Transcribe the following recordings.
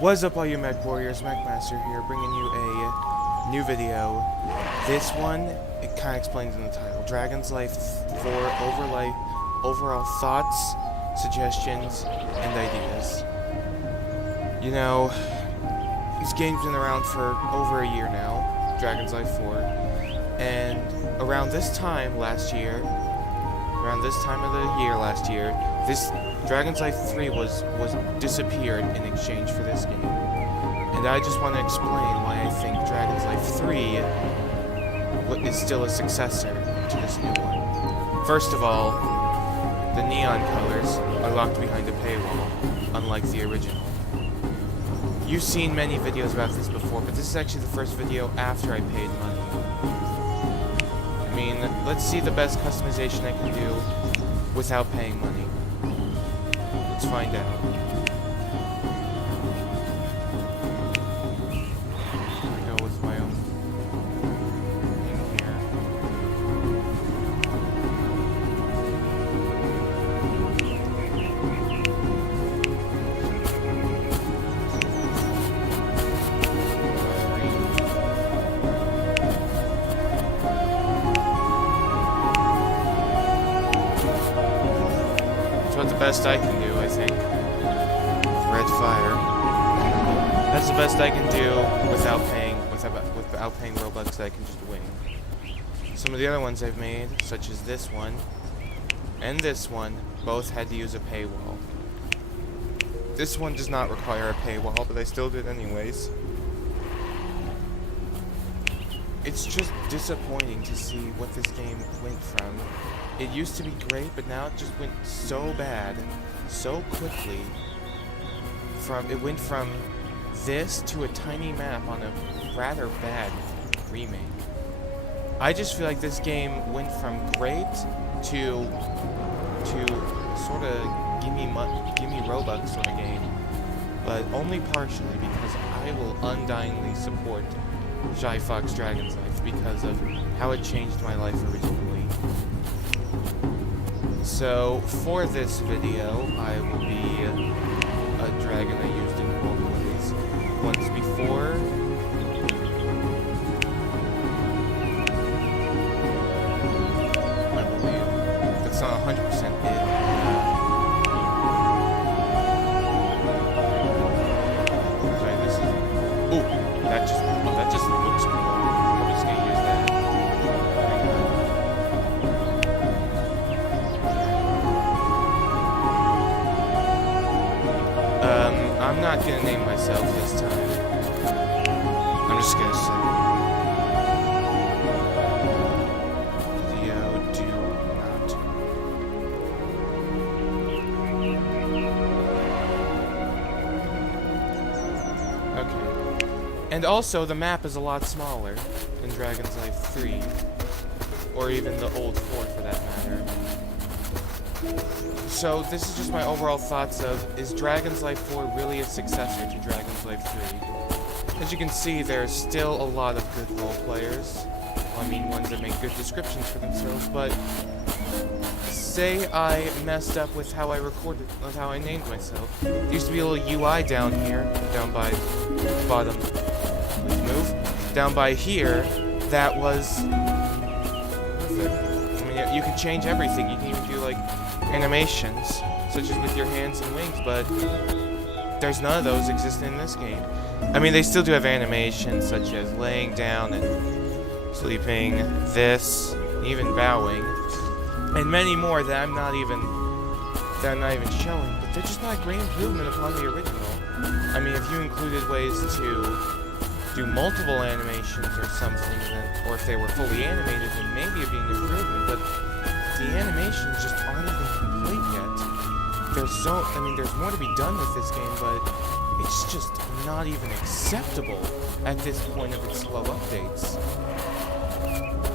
What's up all you Mech Warriors, Mechmaster here, bringing you a new video. This one, it kind of explains in the title. Dragon's Life 4 overall thoughts, suggestions, and ideas. You know, this game's been around for over a year now, Dragon's Life 4, and around this time of the year last year, this Dragon's Life 3 was disappeared in exchange for this game. And I just want to explain why I think Dragon's Life 3 is still a successor to this new one. First of all, the neon colors are locked behind a paywall, unlike the original. You've seen many videos about this before, but this is actually the first video after I paid money. I mean, let's see the best customization I can do without paying money. Let's find out. I go with my own thing here. That's about the best I can do, I think. Red fire. That's the best I can do without paying Robux that I can just win. Some of the other ones I've made, such as this one and this one, both had to use a paywall. This one does not require a paywall, but I still did anyways. It's just disappointing to see what this game went from. It used to be great, but now it just went so bad, so quickly. It went from this to a tiny map on a rather bad remake. I just feel like this game went from great to sort of give me Robux sort of game, but only partially, because I will undyingly support Shy Fox Dragon's Life because of how it changed my life originally. So for this video, I will be a dragon I used in roleplays once before. I believe that's not 100% it. Sorry, this is. Oh, that just looks cool. I'm just gonna use that. I'm not gonna name myself this time. I'm just gonna say Leo, do not. Okay. And also, the map is a lot smaller than Dragon's Life 3, or even the old 4 for that matter. So this is just my overall thoughts of, is Dragon's Life 4 really a successor to Dragon's Life 3? As you can see, there's still a lot of good role players. I mean, ones that make good descriptions for themselves, but say I messed up with how I named myself. There used to be a little UI down here, down by the bottom. Let's move. Down by here, that was perfect. I mean, you can change everything. You can even do like animations, such as with your hands and wings, but there's none of those existing in this game. I mean, they still do have animations, such as laying down and sleeping, this, even bowing, and many more that I'm not even showing, but they're just not a great improvement upon the original. I mean, if you included ways to do multiple animations or something, or if they were fully animated, then maybe it'd be an improvement, but the animations just aren't even complete yet. There's more to be done with this game, but it's just not even acceptable at this point of its slow updates.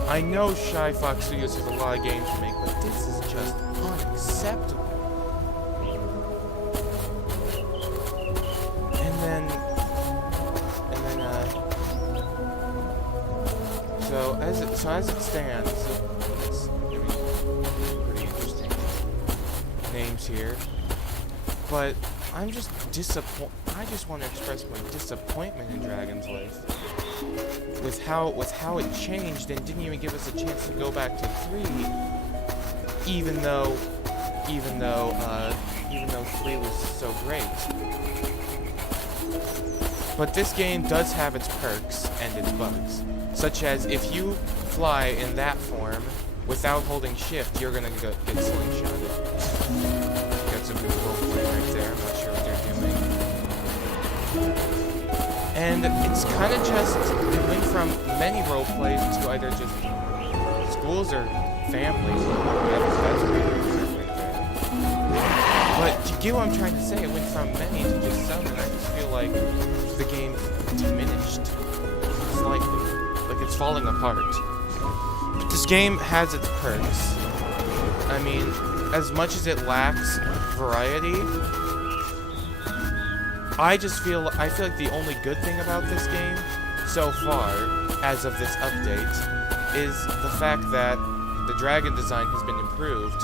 I know Shy Fox Studios has a lot of games to make, but this is just unacceptable. So as it stands, it's pretty interesting names here. But I'm just disappointed. I just want to express my disappointment in Dragon's Life with how it changed and didn't even give us a chance to go back to 3, even though 3 was so great. But this game does have its perks and its bugs, such as if you fly in that form without holding shift, you're gonna get slingshotted. Got some good roleplay right there. I'm not sure what they're doing. And it's kind of just, it went from many roleplays to either just schools or families. That's weird right there. But you get what I'm trying to say? It went from many to just some, and I just feel like the game diminished slightly. Like it's falling apart. But this game has its perks. I mean, as much as it lacks variety, I feel like the only good thing about this game so far, as of this update, is the fact that the dragon design has been improved,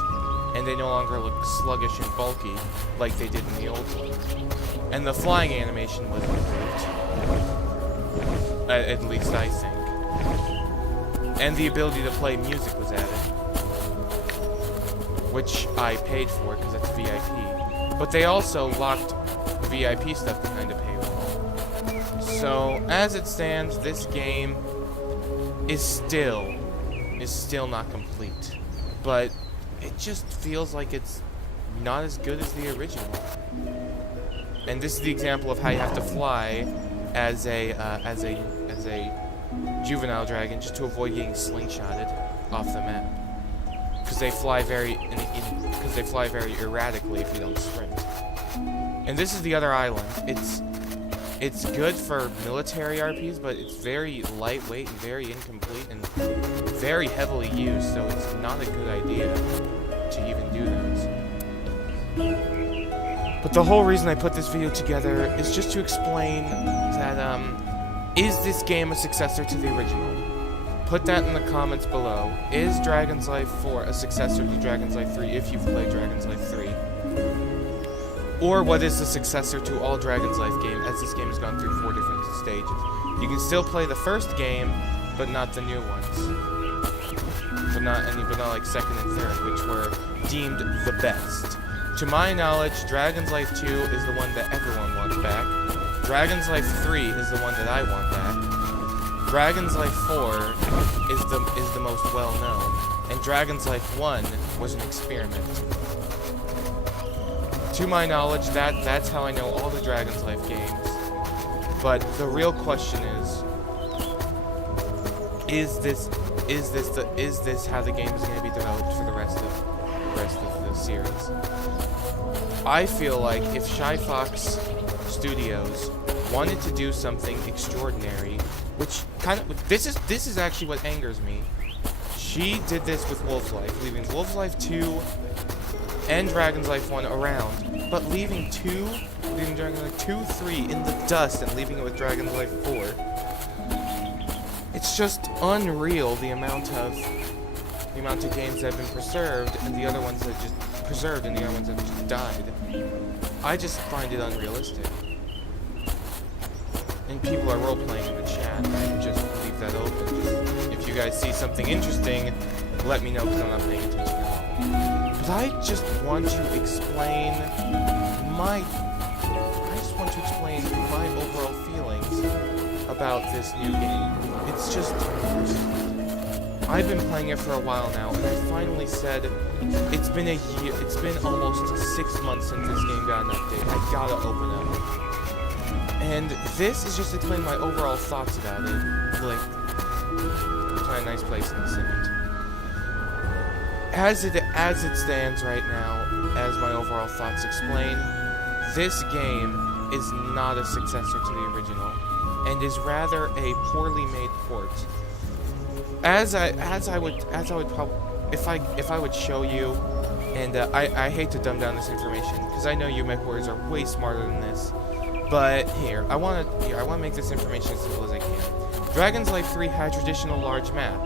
and they no longer look sluggish and bulky like they did in the old one. And the flying animation was improved. At least I think. And the ability to play music was added, which I paid for because it's VIP. But they also locked VIP stuff behind a paywall. So, as it stands, this game is still not complete. But it just feels like it's not as good as the original. And this is the example of how you have to fly as a juvenile dragon just to avoid getting slingshotted off the map. Because they fly very erratically if you don't sprint. And this is the other island. It's good for military RPs, but it's very lightweight and very incomplete and very heavily used, so it's not a good idea to even do those. But the whole reason I put this video together is just to explain that, is this game a successor to the original? Put that in the comments below. Is Dragon's Life 4 a successor to Dragon's Life 3 if you've played Dragon's Life 3? Or what is the successor to all Dragon's Life games, as this game has gone through 4 different stages? You can still play the first game, but not the new ones. But not like second and third, which were deemed the best. To my knowledge, Dragon's Life 2 is the one that everyone wants back. Dragon's Life 3 is the one that I want back. Dragon's Life 4 is the most well known, and Dragon's Life 1 was an experiment. To my knowledge, that's how I know all the Dragon's Life games. But the real question is this how the game is going to be developed for the rest of the series? I feel like if Shy Fox Studios wanted to do something extraordinary, which this is actually what angers me. She did this with Wolf's Life, leaving Wolf's Life 2 and Dragon's Life 1 around, but leaving Dragon's Life 2, 3 in the dust and leaving it with Dragon's Life 4. It's just unreal the amount of games that have been preserved and the other ones that just preserved and the other ones that just died. I just find it unrealistic. And people are role-playing in the chat. I just leave that open. If you guys see something interesting, let me know because I'm not paying attention at all. But I just want to explain my overall feelings about this new game. It's just, I've been playing it for a while now, and I finally said, it's been a year, it's been almost 6 months since this game got an update. I gotta open up. And this is just explaining my overall thoughts about it. Like, find a nice place in the sand. As it stands right now, as my overall thoughts explain, this game is not a successor to the original, and is rather a poorly made port. If I would show you, and I hate to dumb down this information because I know you MechWarriors are way smarter than this, but here I want to make this information as simple as I can. Dragon's Life 3 had a traditional large map.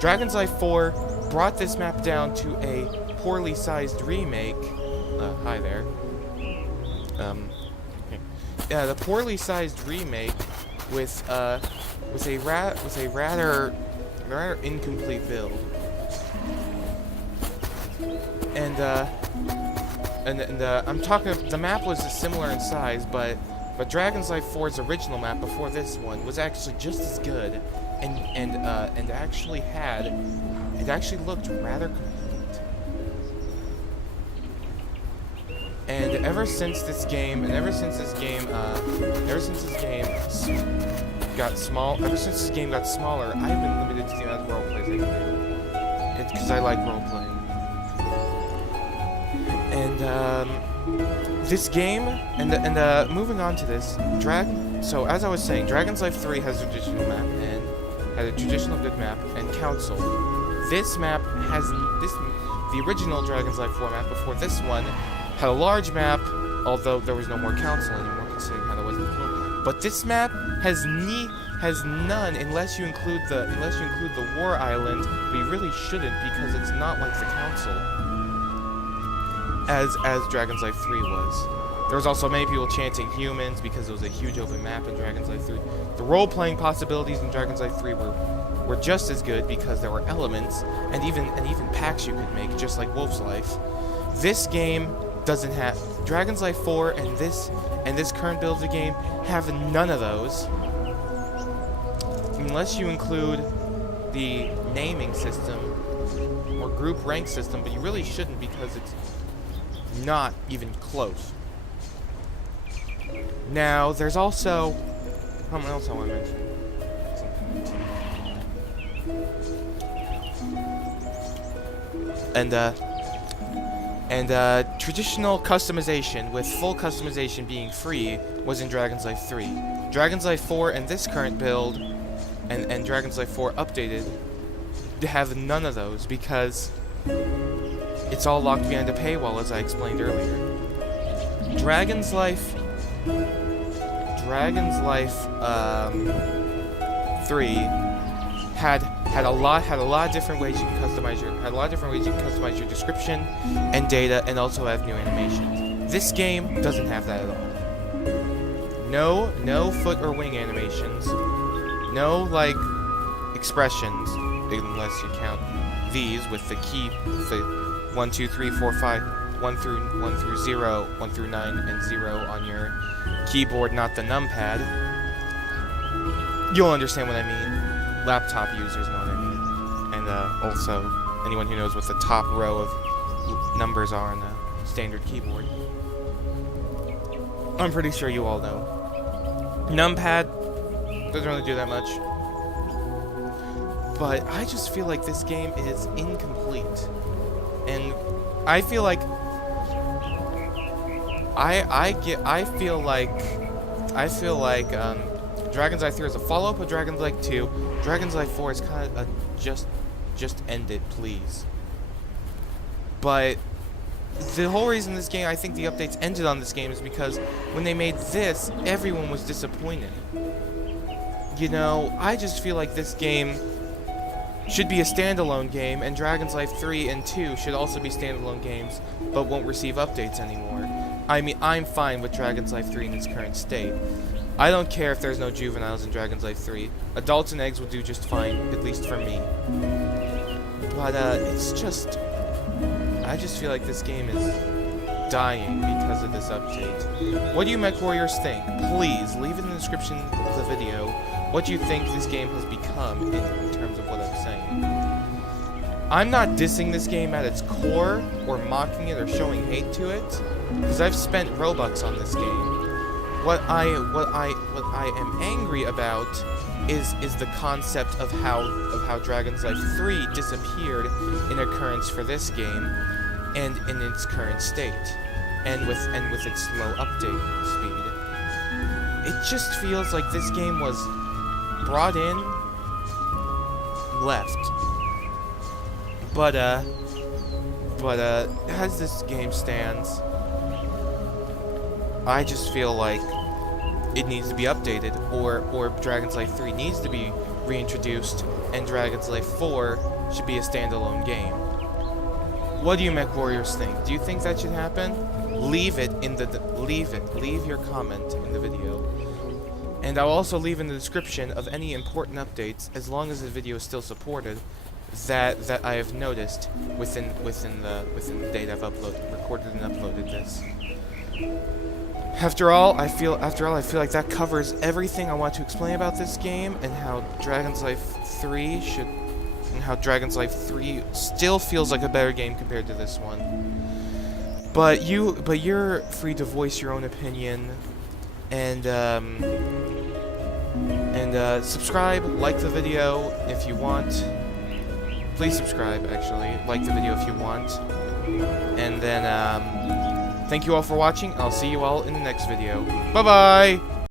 Dragon's Life 4 brought this map down to a poorly sized remake. Hi there. Yeah, the poorly sized remake with a rather incomplete build. And I'm talking. The map was similar in size, but Dragon's Life 4's original map before this one was actually just as good, and actually looked rather complete. And ever since this game got smaller, I've been limited to the amount of roleplays I can do. It's because I like roleplaying. And this game, moving on to this, so as I was saying, Dragon's Life 3 has a traditional map and had a traditional good map and council. This map has the original Dragon's Life 4 map before this one had a large map, although there was no more council anymore, considering how there wasn't. But this map has none unless you include the War Island, but you really shouldn't because it's not like the council. As Dragon's Life 3 was. There was also many people chanting humans because it was a huge open map in Dragon's Life 3. The role-playing possibilities in Dragon's Life 3 were just as good because there were elements and even packs you could make, just like Wolf's Life. This game doesn't have Dragon's Life 4 and this current build of the game have none of those. Unless you include the naming system or group rank system, but you really shouldn't because it's not even close. Now, there's also something else I want to mention. And traditional customization, with full customization being free, was in Dragon's Life 3. Dragon's Life 4 and this current build, and Dragon's Life 4 updated, have none of those because it's all locked behind a paywall, as I explained earlier. Dragon's Life 3 had a lot of different ways you can customize your description and data, and also have new animations. This game doesn't have that at all. No foot or wing animations. No like expressions, unless you count these with the key, the 1, 2, 3, 4, 5, 1 through 0, 1 through 9, and 0 on your keyboard, not the numpad. You'll understand what I mean. Laptop users know what I mean. And also, anyone who knows what the top row of numbers are on a standard keyboard. I'm pretty sure you all know. Numpad doesn't really do that much. But I just feel like this game is incomplete. And I feel like Dragon's Life 3 is a follow-up of Dragon's Life 2. Dragon's Life 4 is kind of a just end it, please. But the whole reason this game, I think the updates ended on this game, is because when they made this, everyone was disappointed. You know, I just feel like this game should be a standalone game, and Dragon's Life 3 and 2 should also be standalone games, but won't receive updates anymore. I mean, I'm fine with Dragon's Life 3 in its current state. I don't care if there's no juveniles in Dragon's Life 3. Adults and eggs will do just fine, at least for me. But, it's just... I just feel like this game is dying because of this update. What do you MechWarriors think? Please, leave it in the description of the video. What do you think this game has become in terms of what I'm saying? I'm not dissing this game at its core, or mocking it, or showing hate to it, because I've spent Robux on this game. What I am angry about is the concept of how Dragon's Life 3 disappeared in occurrence for this game, and in its current state, and with its slow update speed. It just feels like this game was brought in, left. But as this game stands, I just feel like it needs to be updated, or Dragon's Life 3 needs to be reintroduced, and Dragon's Life 4 should be a standalone game. What do you MechWarriors think? Do you think that should happen? leave it in the leave your comment in the video. And I'll also leave in the description of any important updates, as long as the video is still supported, that I have noticed within the date I've recorded and uploaded this. After all, I feel like that covers everything I want to explain about this game, and how Dragon's Life 3 still feels like a better game compared to this one. But you're free to voice your own opinion, and subscribe, like the video if you want. Please subscribe, actually. Like the video if you want. And then, thank you all for watching. I'll see you all in the next video. Bye-bye!